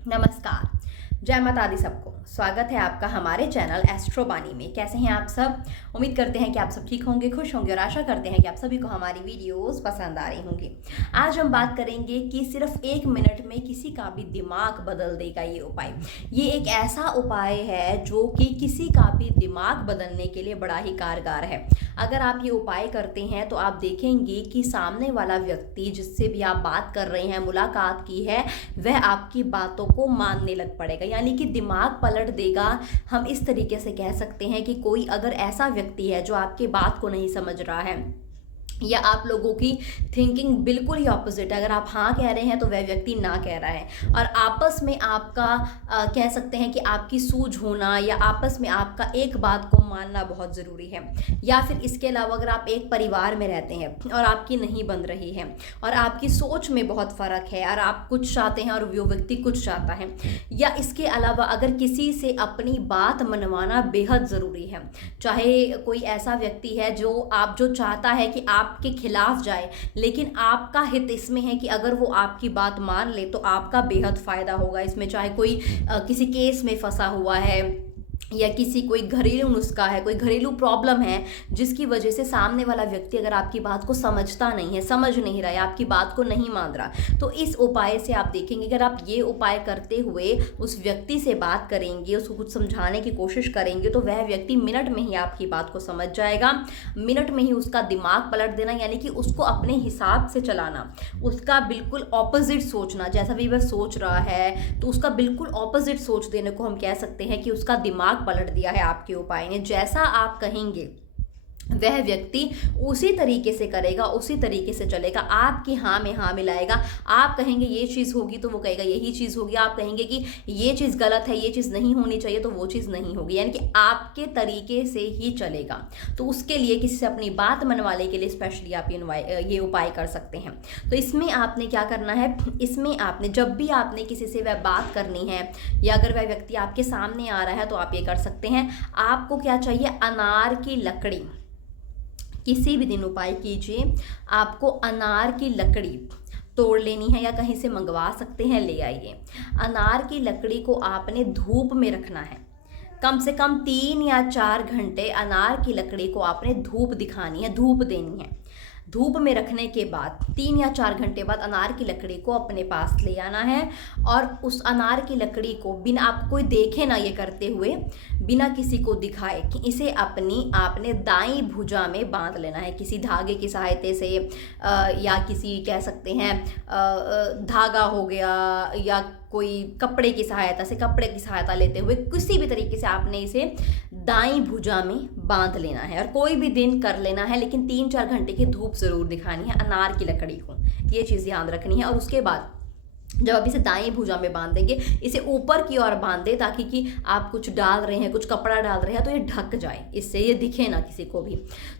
नमस्कार। जय माता दी सबको। स्वागत है आपका हमारे चैनल एस्ट्रोबानी में। कैसे हैं आप सब? उम्मीद करते हैं कि आप सब ठीक होंगे, खुश होंगे और आशा करते हैं कि आप सभी को हमारी वीडियोस पसंद आ रही होंगी। आज हम बात करेंगे कि सिर्फ 1 मिनट में किसी का भी दिमाग बदल देगा ये उपाय। ये एक ऐसा उपाय है जो कि किसी का भी दिमाग बदलने के लिए बड़ा ही कारगर है। अगर आप ये उपाय करते हैं तो आप देखेंगे कि सामने वाला व्यक्ति जिससे भी आप बात कर रहे हैं, मुलाकात की है, वह आपकी बातों को मानने लग पड़ेगा, यानी कि दिमाग पलट देगा। हम इस तरीके से कह सकते हैं कि कोई अगर ऐसा व्यक्ति है जो आपकी बात को नहीं समझ रहा है या आप लोगों की थिंकिंग बिल्कुल ही ऑपोजिट है, अगर आप हाँ कह रहे हैं तो वह व्यक्ति ना कह रहा है और आपस में आपका कह सकते हैं कि आपकी सूझ होना या आपस में आपका एक बात को मानना बहुत ज़रूरी है। या फिर इसके अलावा अगर आप एक परिवार में रहते हैं और आपकी नहीं बन रही है और आपकी सोच में बहुत फ़र्क है और आप कुछ चाहते हैं और वो व्यक्ति कुछ चाहता है, या इसके अलावा अगर किसी से अपनी बात मनवाना बेहद ज़रूरी है, चाहे कोई ऐसा व्यक्ति है जो चाहता है कि आपके खिलाफ जाए, लेकिन आपका हित इसमें है कि अगर वो आपकी बात मान ले तो आपका बेहद फ़ायदा होगा इसमें, चाहे कोई किसी केस में फंसा हुआ है या किसी कोई घरेलू नुस्खा है, कोई घरेलू प्रॉब्लम है जिसकी वजह से सामने वाला व्यक्ति अगर आपकी बात को समझता नहीं है, समझ नहीं रहा है, आपकी बात को नहीं मान रहा, तो इस उपाय से आप देखेंगे अगर आप ये उपाय करते हुए उस व्यक्ति से बात करेंगे, उसको कुछ समझाने की कोशिश करेंगे, तो वह व्यक्ति मिनट में ही आपकी बात को समझ जाएगा। मिनट में ही उसका दिमाग पलट देना, यानी कि उसको अपने हिसाब से चलाना, उसका बिल्कुल ऑपोजिट सोचना, जैसा भी वह सोच रहा है तो उसका बिल्कुल ऑपोजिट सोच देने को हम कह सकते हैं कि उसका दिमाग पलट दिया है आपके उपाय ने। जैसा आप कहेंगे वह व्यक्ति उसी तरीके से करेगा, उसी तरीके से चलेगा, आपकी हाँ में हाँ मिलाएगा। आप कहेंगे ये चीज़ होगी तो वो कहेगा यही चीज़ होगी, आप कहेंगे कि ये चीज़ गलत है, ये चीज़ नहीं होनी चाहिए, तो वो चीज़ नहीं होगी, यानी कि आपके तरीके से ही चलेगा। तो उसके लिए किसी से अपनी बात मनवाने के लिए स्पेशली आप ये उपाय कर सकते हैं। तो इसमें आपने क्या करना है, इसमें आपने जब भी आपने किसी से वह बात करनी है या अगर वह व्यक्ति आपके सामने आ रहा है तो आप ये कर सकते हैं। आपको क्या चाहिए, अनार की लकड़ी, किसी भी दिन उपाय कीजिए, आपको अनार की लकड़ी तोड़ लेनी है या कहीं से मंगवा सकते हैं, ले आइए। अनार की लकड़ी को आपने धूप में रखना है, कम से कम 3 या 4 घंटे अनार की लकड़ी को आपने धूप दिखानी है, धूप देनी है। धूप में रखने के बाद 3 या 4 घंटे बाद अनार की लकड़ी को अपने पास ले आना है और उस अनार की लकड़ी को बिना आप कोई देखे ना ये करते हुए, बिना किसी को दिखाए कि इसे आपने दाईं भुजा में बांध लेना है किसी धागे की सहायता से, या किसी कह सकते हैं धागा हो गया या कोई कपड़े की सहायता लेते हुए किसी भी तरीके से आपने इसे दाईं भुजा में बांध लेना है और कोई भी दिन कर लेना है, लेकिन 3-4 घंटे की धूप ज़रूर दिखानी है अनार की लकड़ी को, ये चीज़ याद रखनी है। और उसके बाद जब आप इसे दाईं भुजा में बांधेंगे, इसे ऊपर की ओर बांधे ताकि कि आप कुछ डाल रहे हैं, कुछ कपड़ा डाल रहे हैं तो ये ढक जाए, इससे ये दिखे ना किसी को भी।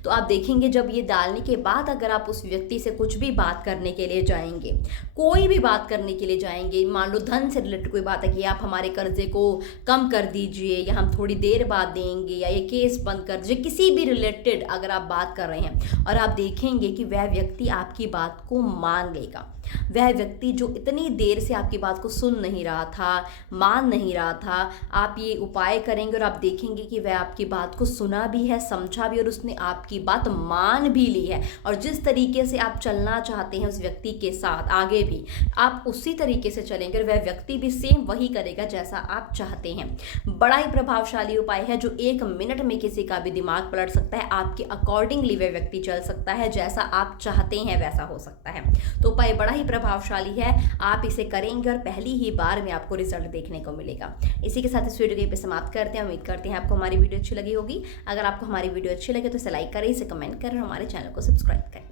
तो आप देखेंगे जब ये डालने के बाद अगर आप उस व्यक्ति से कुछ भी बात करने के लिए जाएंगे, कोई भी बात करने के लिए जाएंगे, मान लो धन से रिलेटेड कोई बात है कि आप हमारे कर्जे को कम कर दीजिए या हम थोड़ी देर बाद देंगे या ये केस बंद कर दीजिए, किसी भी रिलेटेड अगर आप बात कर रहे हैं और आप देखेंगे कि वह व्यक्ति आपकी बात को मान लेगा, वह व्यक्ति जो इतनी देर से आपकी बात को सुन नहीं रहा था, मान नहीं रहा था, आप ये उपाय करेंगे और आप देखेंगे कि वह आपकी बात को सुना भी है, समझा भी और उसने आपकी बात मान भी ली है। और जिस तरीके से आप चलना चाहते हैं उस व्यक्ति के साथ आगे भी आप उसी तरीके से चलेंगे और वह व्यक्ति भी सेम वही करेगा जैसा आप चाहते हैं। बड़ा ही प्रभावशाली उपाय है जो 1 मिनट में किसी का भी दिमाग पलट सकता है, आपके अकॉर्डिंगली वह व्यक्ति चल सकता है, जैसा आप चाहते हैं वैसा हो सकता है। तो उपाय बड़ा ही प्रभावशाली है, आप इसे करेंगे और पहली ही बार में आपको रिजल्ट देखने को मिलेगा। इसी के साथ इस वीडियो को पे समाप्त करते हैं। उम्मीद करते हैं आपको हमारी वीडियो अच्छी लगी होगी। अगर आपको हमारी वीडियो अच्छी लगे तो इसे लाइक करें, इसे कमेंट करें और हमारे चैनल को सब्सक्राइब करें।